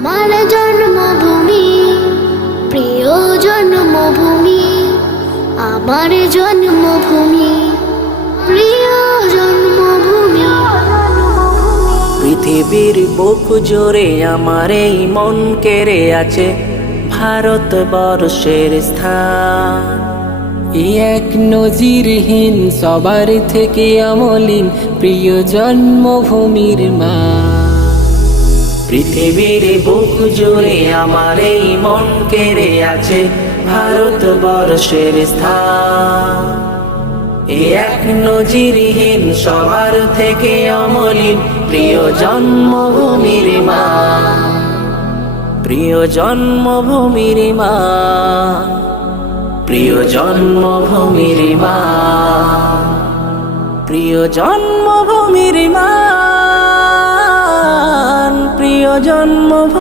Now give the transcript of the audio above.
আমার জন্মভূমি, প্রিয় জন্মভূমি, আমার জন্মভূমি, প্রিয় জন্মভূমি। পৃথিবীর বুক জুড়ে আমার এই মন কেড়ে আছে ভারতবর্ষের স্থান। এই এক নজিরহীন সবার থেকে অমলিন প্রিয় জন্মভূমির মা। পৃথিবীর বুক জুড়ে আমার এই মন কেড়ে আছে ভারতবর্ষের স্থান। এই এক নজিরহীন সবার থেকে অমলিন প্রিয় জন্মভূমির মা, প্রিয় জন্মভূমির মা, প্রিয় জন্মভূমির মা, প্রিয় জন্মভূমির মা, প্রিয় জন্মভূমি।